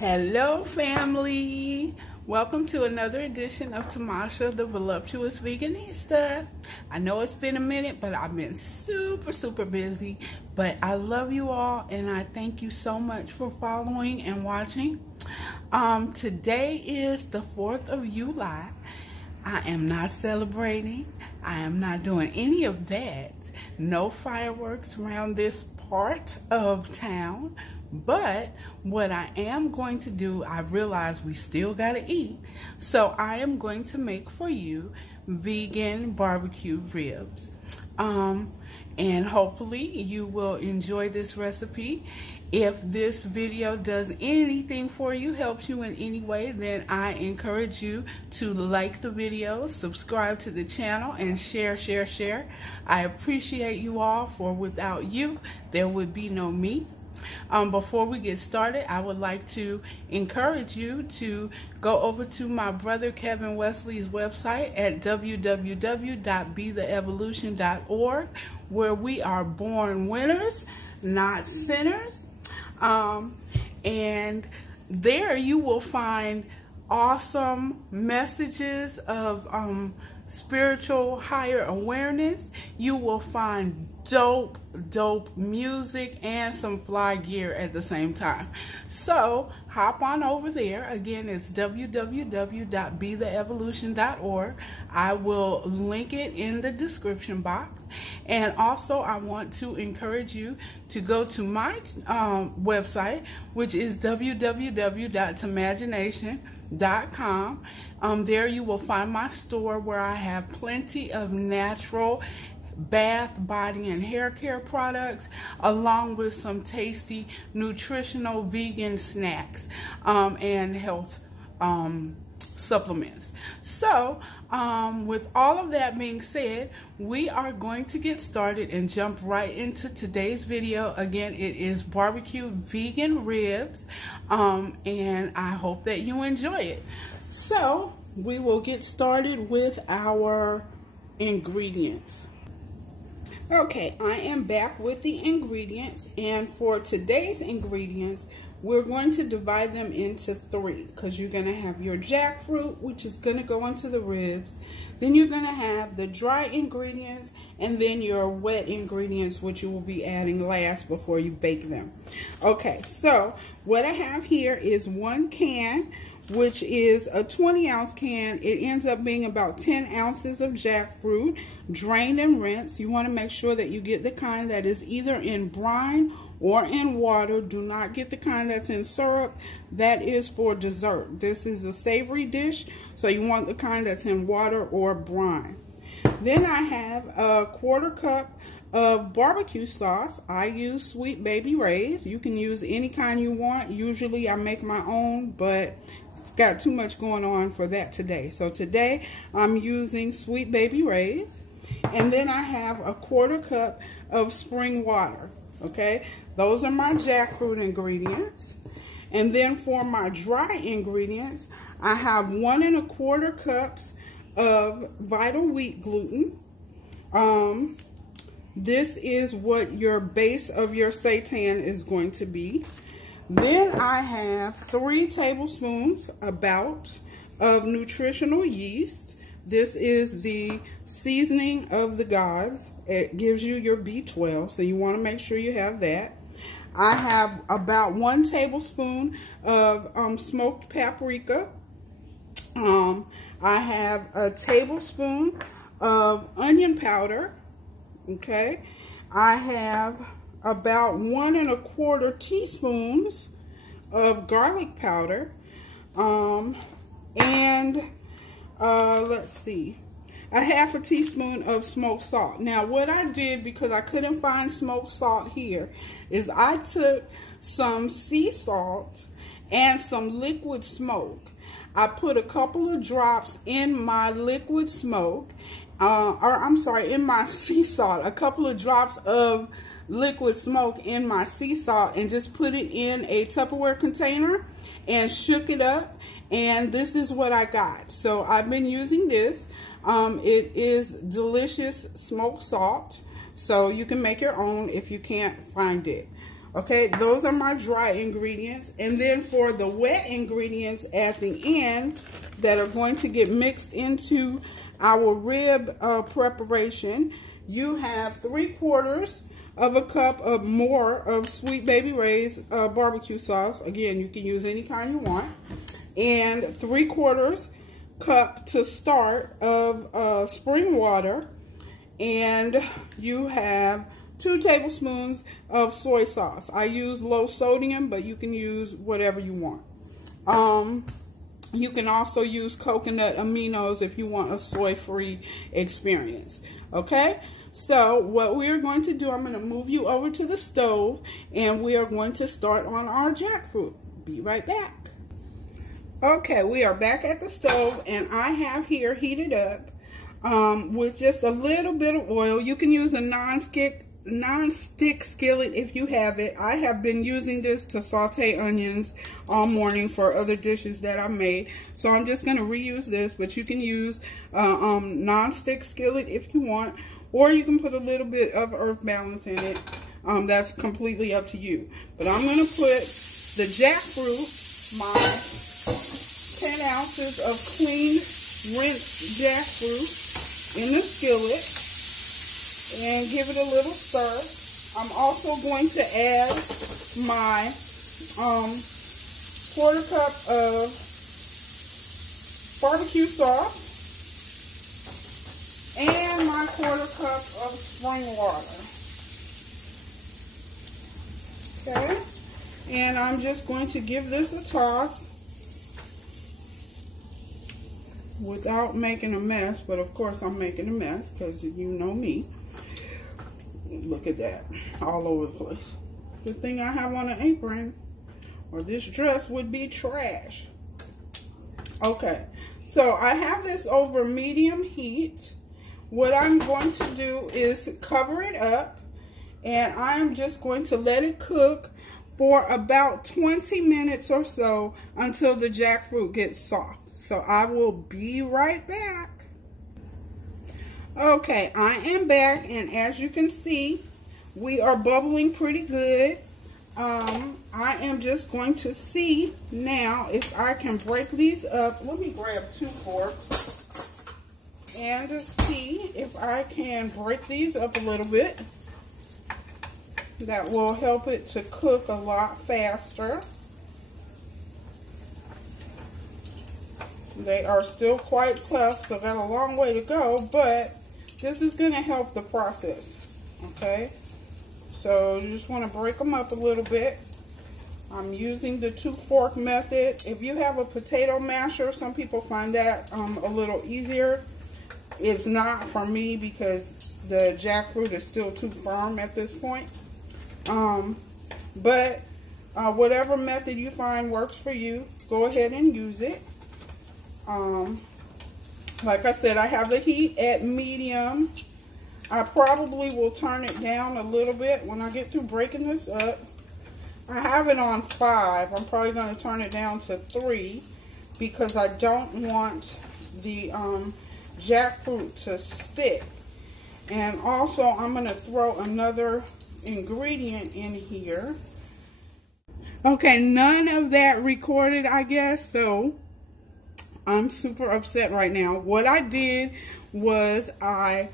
Hello family, welcome to another edition of Tamasha the Voluptuous Veganista. I know it's been a minute, but I've been super busy, but I love you all and I thank you so much for following and watching. Today is the 4th of July. I am not celebrating. I am not doing any of that. No fireworks around this part of town. But what I am going to do, I realize we still got to eat. So I am going to make for you vegan barbecue ribs. And hopefully you will enjoy this recipe. If this video does anything for you, helps you in any way, then I encourage you to like the video, subscribe to the channel, and share. I appreciate you all, for without you, there would be no me. Before we get started, I would like to encourage you to go over to my brother Kevin Wesley's website at www.betheevolution.org, where we are born winners, not sinners. And there you will find awesome messages of spiritual higher awareness. You will find dope music and some fly gear at the same time. So hop on over there. Again, it's www.betheevolution.org. I will link it in the description box. And also I want to encourage you to go to my website, which is www.tamagination.com. There you will find my store, where I have plenty of natural bath, body, and hair care products, along with some tasty nutritional vegan snacks and health supplements. So with all of that being said, we are going to get started and jump right into today's video. Again, it is barbecue vegan ribs, and I hope that you enjoy it. So we will get started with our ingredients. Okay, I am back with the ingredients, and for today's ingredients, we're going to divide them into 3, because you're going to have your jackfruit, which is going to go into the ribs. Then you're going to have the dry ingredients, and then your wet ingredients, which you will be adding last before you bake them. Okay, so what I have here is 1 can, which is a 20-ounce can. It ends up being about 10 ounces of jackfruit, drained and rinsed. You want to make sure that you get the kind that is either in brine or in water. Do not get the kind that's in syrup. That is for dessert. This is a savory dish, so you want the kind that's in water or brine. Then I have a 1/4 cup of barbecue sauce. I use Sweet Baby Ray's. You can use any kind you want. Usually I make my own, but it's got too much going on for that today. So today I'm using Sweet Baby Ray's. And then I have a 1/4 cup of spring water. Okay, those are my jackfruit ingredients. And then for my dry ingredients, I have 1 1/4 cups of Vital Wheat gluten. This is what your base of your seitan is going to be. Then I have 3 tablespoons about of nutritional yeast. This is the seasoning of the gods. It gives you your B12, so you want to make sure you have that. I have about 1 tablespoon of smoked paprika. I have a tablespoon of onion powder. Okay, I have about 1 1/4 teaspoons of garlic powder, let's see, a 1/2 teaspoon of smoked salt. Now what I did, because I couldn't find smoked salt here, is I took some sea salt and some liquid smoke. I put a couple of drops in my liquid smoke, in my sea salt, a couple of drops of liquid smoke in my sea salt, and just put it in a Tupperware container and shook it up, and this is what I got. So I've been using this. It is delicious smoked salt, so you can make your own if you can't find it. Okay, those are my dry ingredients. And then for the wet ingredients at the end that are going to get mixed into our rib preparation, you have 3/4 of a cup of more of Sweet Baby Ray's barbecue sauce. Again, you can use any kind you want. And 3/4 cup to start of spring water. And you have 2 tablespoons of soy sauce. I use low sodium, but you can use whatever you want. You can also use coconut aminos if you want a soy-free experience. Okay? So what we are going to do, I'm going to move you over to the stove, and we are going to start on our jackfruit. Be right back. Okay, we are back at the stove, and I have here heated up with just a little bit of oil. You can use a non-stick skillet if you have it. I have been using this to saute onions all morning for other dishes that I made, so I'm just going to reuse this, but you can use non-stick skillet if you want, or you can put a little bit of earth balance in it. That's completely up to you. But I'm going to put the jackfruit, my 10 ounces of clean rinsed jackfruit, in the skillet and give it a little stir. I'm also going to add my 1/4 cup of barbecue sauce and my 1/4 cup of spring water. Okay, and I'm just going to give this a toss without making a mess, but of course I'm making a mess because you know me. Look at that, all over the place. Good thing I have on an apron, or this dress would be trash. Okay, so I have this over medium heat. What I'm going to do is cover it up, and I'm just going to let it cook for about 20 minutes or so until the jackfruit gets soft. So I will be right back. Okay, I am back, and as you can see, we are bubbling pretty good. I am just going to see now if I can break these up. Let me grab 2 forks and see if I can break these up a little bit. That will help it to cook a lot faster. They are still quite tough, so got a long way to go, but this is going to help the process. Okay, so you just want to break them up a little bit. I'm using the 2-fork method. If you have a potato masher, some people find that a little easier. It's not for me because the jackfruit is still too firm at this point. But whatever method you find works for you, go ahead and use it. Like I said, I have the heat at medium. I probably will turn it down a little bit when I get through breaking this up. I have it on 5. I'm probably going to turn it down to 3 because I don't want the jackfruit to stick. And also, I'm going to throw another ingredient in here. Okay, none of that recorded, I guess, so I'm super upset right now. What I did was I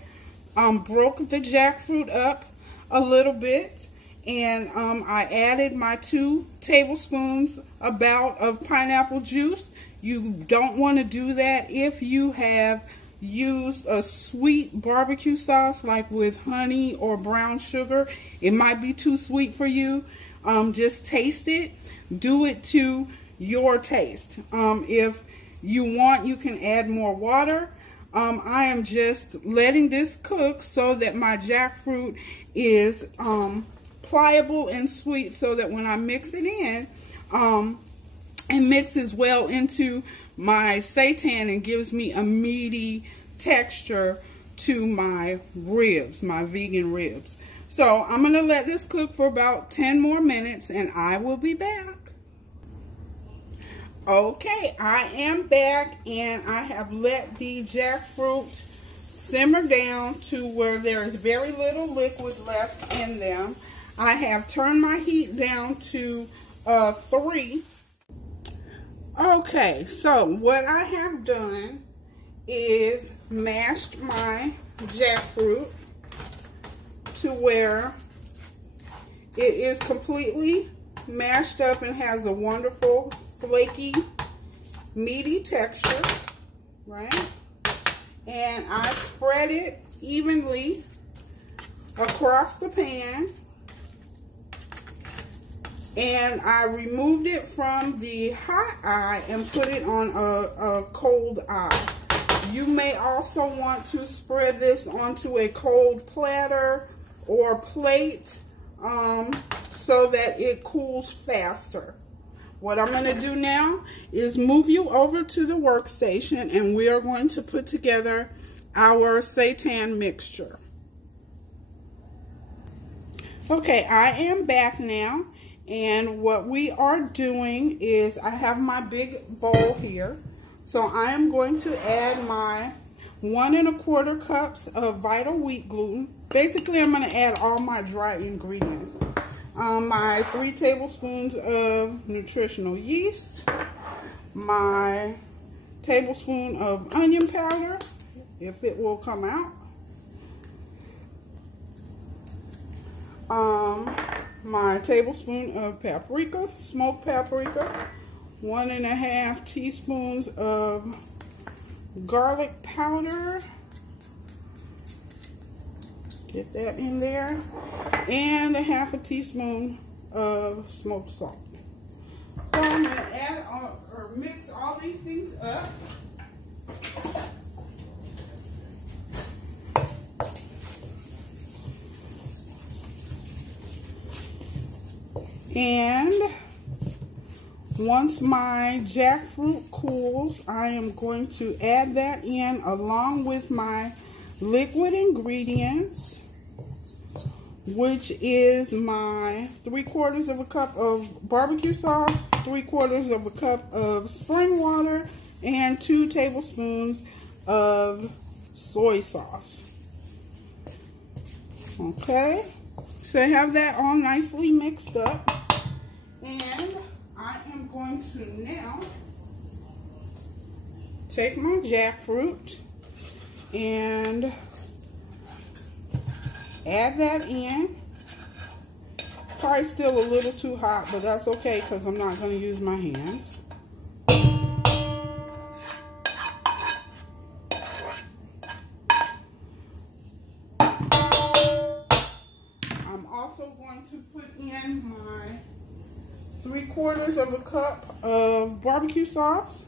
broke the jackfruit up a little bit, and I added my 2 tablespoons about of pineapple juice. You don't want to do that if you have used a sweet barbecue sauce like with honey or brown sugar. It might be too sweet for you. Just taste it. Do it to your taste. If you want, you can add more water. I am just letting this cook so that my jackfruit is pliable and sweet, so that when I mix it in, it mixes well into my seitan and gives me a meaty texture to my ribs, my vegan ribs. So I'm going to let this cook for about 10 more minutes, and I will be back. Okay, I am back, and I have let the jackfruit simmer down to where there is very little liquid left in them. I have turned my heat down to 3. Okay, so what I have done is mashed my jackfruit to where it is completely mashed up and has a wonderful flaky meaty texture, right? And I spread it evenly across the pan, and I removed it from the hot eye and put it on a cold eye. You may also want to spread this onto a cold platter or plate so that it cools faster. What I'm going to do now is move you over to the workstation, and we are going to put together our seitan mixture. Okay, I am back now, and what we are doing is I have my big bowl here. So I am going to add my 1 1/4 cups of Vital Wheat gluten. Basically, I'm going to add all my dry ingredients. My 3 tablespoons of nutritional yeast, my tablespoon of onion powder, if it will come out, my tablespoon of paprika, smoked paprika, 1 1/2 teaspoons of garlic powder. Get that in there. And 1/2 teaspoon of smoked salt. So I'm going to add or mix all these things up. And once my jackfruit cools, I am going to add that in along with my liquid ingredients, which is my 3/4 cup of barbecue sauce, 3/4 cup of spring water, and 2 tablespoons of soy sauce. Okay, so I have that all nicely mixed up, and I am going to now take my jackfruit and add that in. Probably still a little too hot, but that's okay because I'm not going to use my hands. I'm also going to put in my 3/4 cup of barbecue sauce.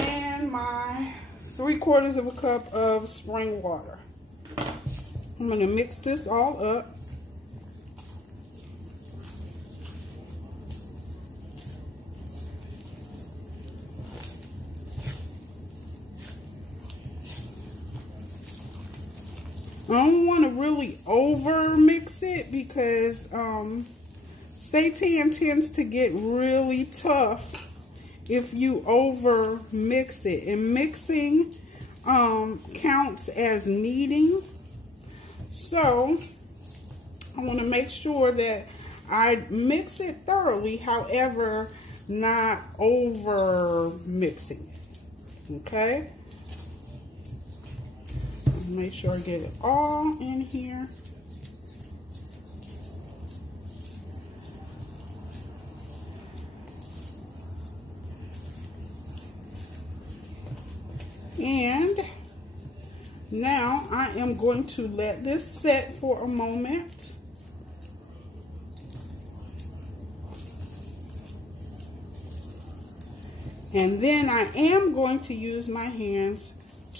And my 3/4 cup of spring water. I'm going to mix this all up. I don't want to really over mix it because seitan tends to get really tough if you over mix it, and mixing counts as kneading. So I want to make sure that I mix it thoroughly, however, not over mixing it. Okay, make sure I get it all in here. And now I am going to let this set for a moment. And then I am going to use my hands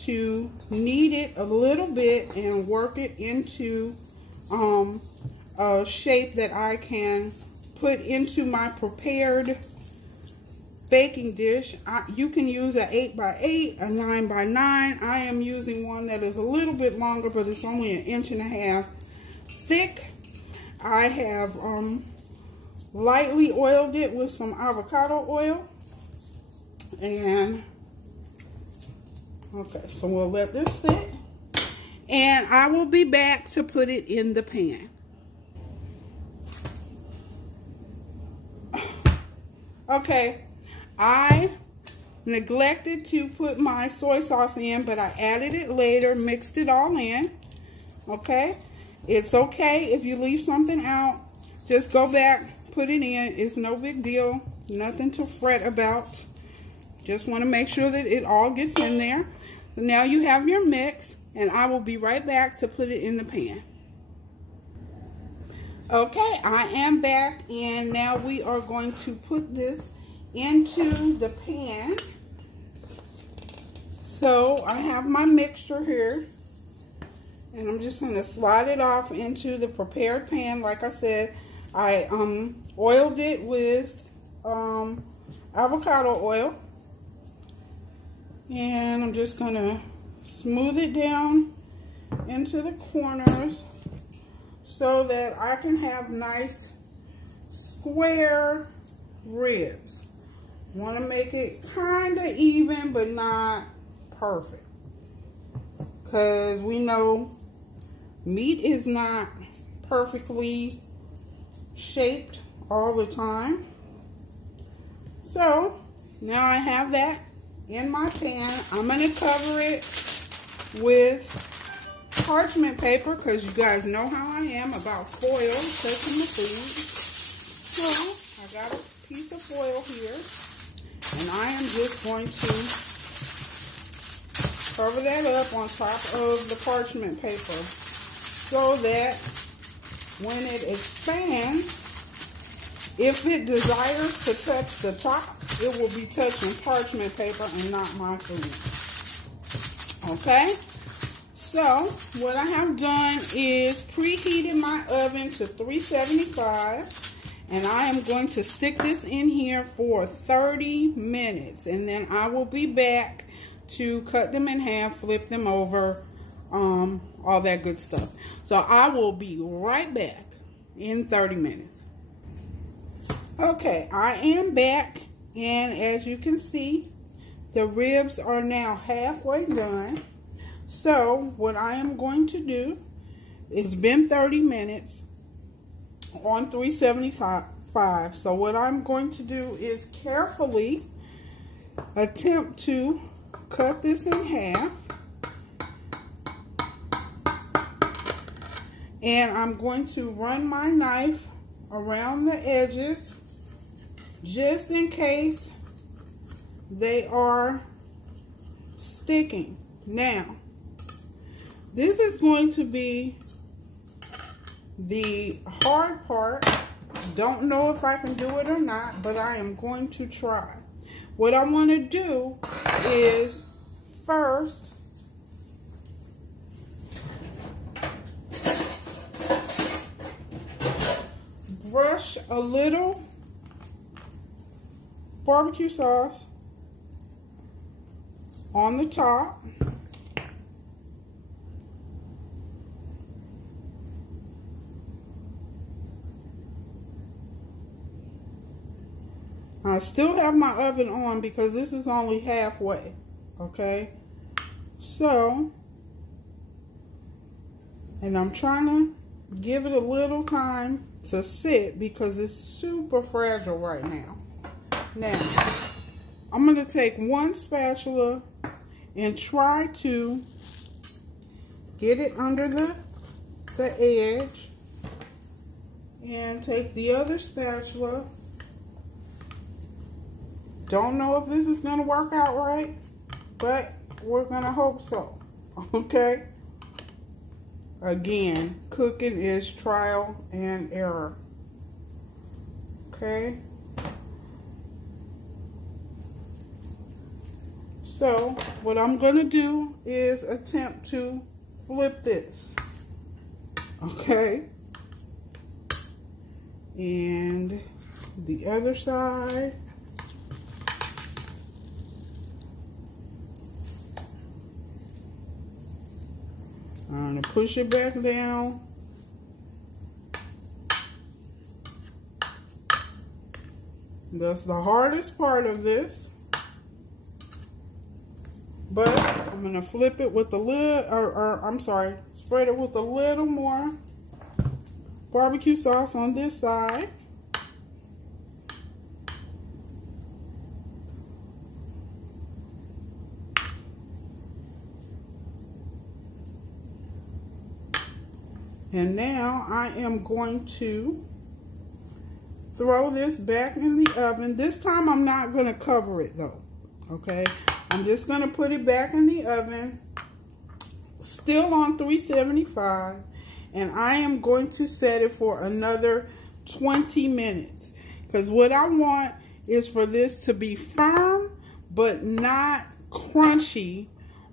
to knead it a little bit and work it into a shape that I can put into my prepared baking dish. You can use an 8x8, a 9x9. I am using one that is a little bit longer, but it's only 1.5 inches thick. I have lightly oiled it with some avocado oil, and Okay, so we'll let this sit. And I will be back to put it in the pan. Okay, I neglected to put my soy sauce in, but I added it later, mixed it all in. Okay, it's okay if you leave something out. Just go back, put it in. It's no big deal, nothing to fret about. Just want to make sure that it all gets in there. So now you have your mix, and I will be right back to put it in the pan. Okay, I am back, and now we are going to put this into the pan. So I have my mixture here, and I'm just going to slide it off into the prepared pan. Like I said, I oiled it with avocado oil, and I'm just going to smooth it down into the corners so that I can have nice square ribs. Want to make it kind of even, but not perfect, because we know meat is not perfectly shaped all the time. So now I have that in my pan. I'm going to cover it with parchment paper, because you guys know how I am about foil touching the food. So I got a piece of foil here, and I am just going to cover that up on top of the parchment paper so that when it expands, if it desires to touch the top, it will be touching parchment paper and not my food. Okay? So, what I have done is preheated my oven to 375, and I am going to stick this in here for 30 minutes, and then I will be back to cut them in half, flip them over, all that good stuff. So I will be right back in 30 minutes. Okay, I am back, and as you can see, the ribs are now halfway done. So what I am going to do, it's been 30 minutes on 375. So what I'm going to do is carefully attempt to cut this in half. And I'm going to run my knife around the edges just in case they are sticking. Now, this is going to be the hard part. Don't know if I can do it or not, but I am going to try. What I want to do is first brush a little barbecue sauce on the top. I still have my oven on because this is only halfway, okay? So, and I'm trying to give it a little time to sit because it's super fragile right now. Now, I'm going to take one spatula and try to get it under the edge, and take the other spatula. Don't know if this is going to work out right, but we're going to hope so. Okay? Again, cooking is trial and error. Okay? So, what I'm going to do is attempt to flip this. Okay? And the other side. I'm going to push it back down. That's the hardest part of this. But I'm gonna flip it with a little, or I'm sorry, spread it with a little more barbecue sauce on this side. And now I am going to throw this back in the oven. This time I'm not going to cover it though, okay? I'm just going to put it back in the oven, still on 375, and I am going to set it for another 20 minutes. Because what I want is for this to be firm, but not crunchy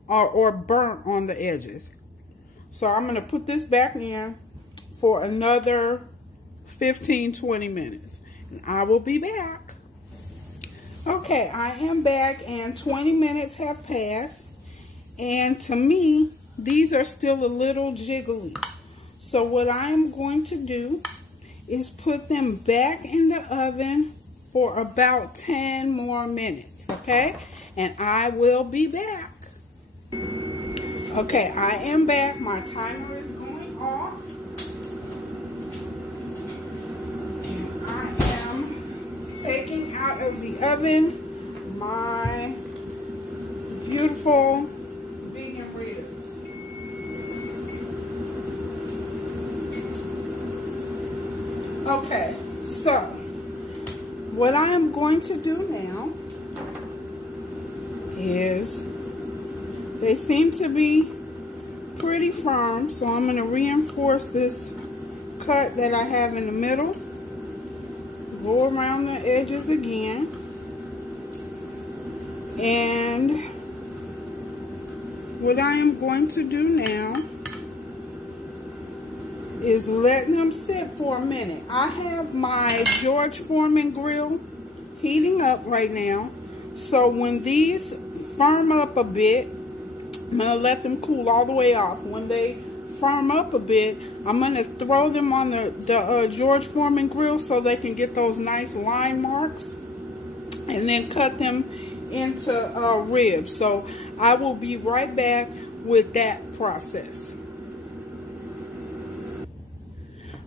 or burnt on the edges. So I'm going to put this back in for another 15-20 minutes. And I will be back. Okay, I am back and 20 minutes have passed. And to me, these are still a little jiggly. So what I am going to do is put them back in the oven for about 10 more minutes, okay? And I will be back. Okay, I am back. My timer is going off. And I am taking out of the oven my beautiful vegan ribs. Okay, so what I am going to do now is, they seem to be pretty firm, so I'm going to reinforce this cut that I have in the middle. Go around the edges again. And what I am going to do now is let them sit for a minute. I have my George Foreman grill heating up right now. So when these firm up a bit, I'm going to let them cool all the way off. When they firm up a bit, I'm going to throw them on the George Foreman grill so they can get those nice line marks, and then cut them into ribs. So I will be right back with that process.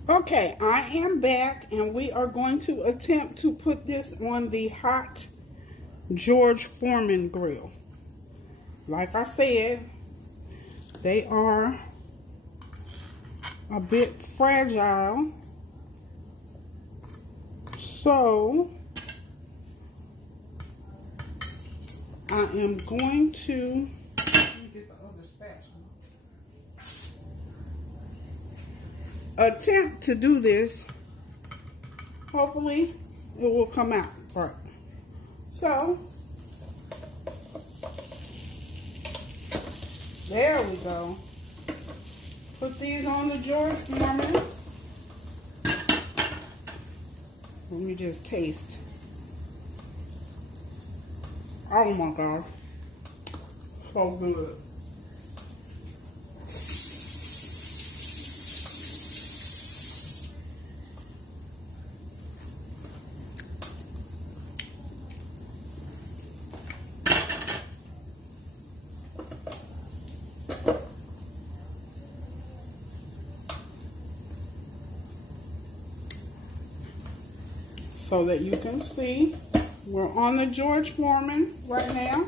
Okay, I am back, and we are going to attempt to put this on the hot George Foreman grill. Like I said, they are a bit fragile, so I am going to, let me get the other spatula, attempt to do this. Hopefully it will come out right. So there we go. Put these on the George Foreman. Let me just taste. Oh my God. So good. So that you can see, we're on the George Foreman right now,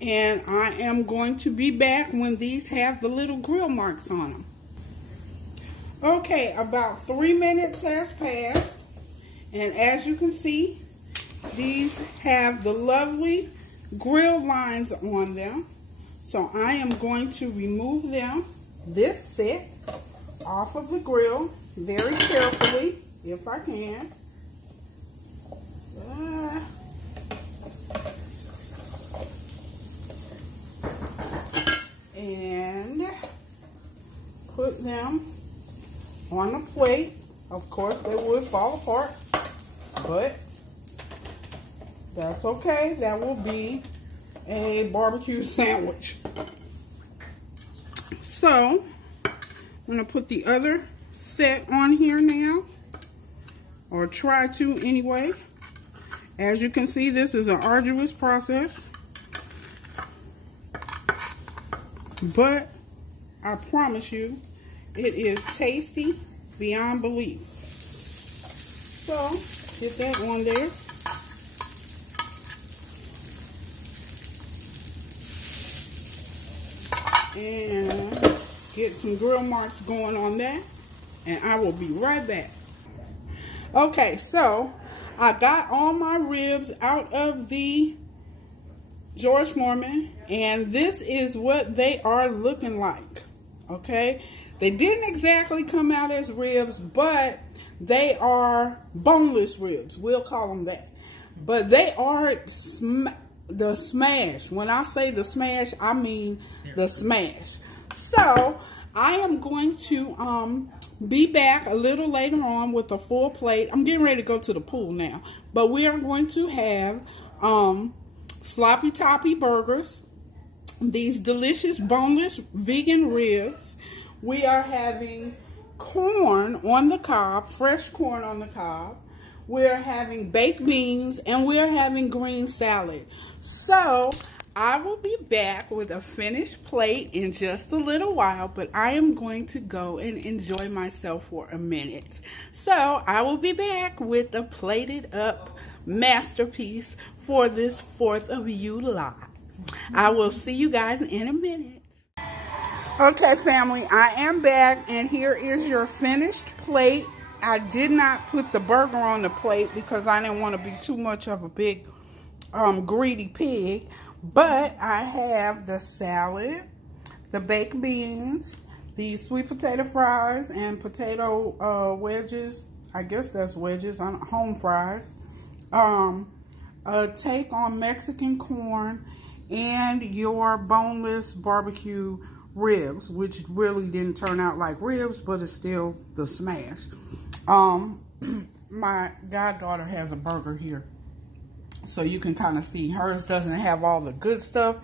and I am going to be back when these have the little grill marks on them. Okay, about 3 minutes has passed, and as you can see, these have the lovely grill lines on them. So I am going to remove them, this set, off of the grill very carefully, if I can. And put them on a plate. Of course they would fall apart, but that's okay. That will be a barbecue sandwich. So I'm going to put the other set on here now, or try to anyway. As you can see, this is an arduous process. but I promise you, it is tasty beyond belief. So, get that on there. And get some grill marks going on that. And I will be right back. Okay, so I got all my ribs out of the George Foreman, and this is what they are looking like. Okay, they didn't exactly come out as ribs, but they are boneless ribs. We'll call them that. But they are the smash. When I say the smash, I mean the smash. So I am going to be back a little later on with a full plate. I'm getting ready to go to the pool now, but we are going to have sloppy toppy burgers, these delicious boneless vegan ribs. We are having corn on the cob, fresh corn on the cob. We're having baked beans, and we're having green salad. So I will be back with a finished plate in just a little while, but I am going to go and enjoy myself for a minute. So I will be back with a plated up masterpiece for this 4th of July. I will see you guys in a minute. Okay, family, I am back, and here is your finished plate. I did not put the burger on the plate because I didn't want to be too much of a big greedy pig. But I have the salad, the baked beans, the sweet potato fries, and potato wedges. I guess that's wedges, home fries. A take on Mexican corn, and your boneless barbecue ribs, which really didn't turn out like ribs, but it's still the smash. My goddaughter has a burger here, so you can kind of see hers doesn't have all the good stuff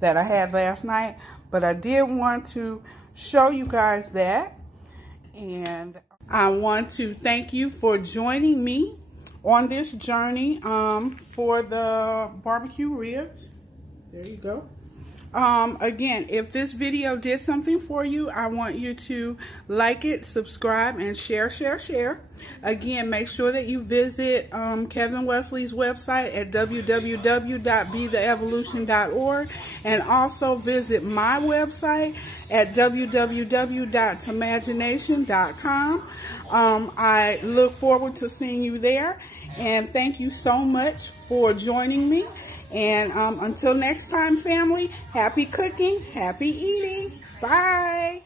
that I had last night, but I did want to show you guys that. And I want to thank you for joining me on this journey for the barbecue ribs. There you go. Again, if this video did something for you, I want you to like it, subscribe, and share. Again, make sure that you visit Kevin Wesley's website at www.betheevolution.org, and also visit my website at www.timagination.com. I look forward to seeing you there, and thank you so much for joining me. And until next time, family, happy cooking, happy eating. Bye.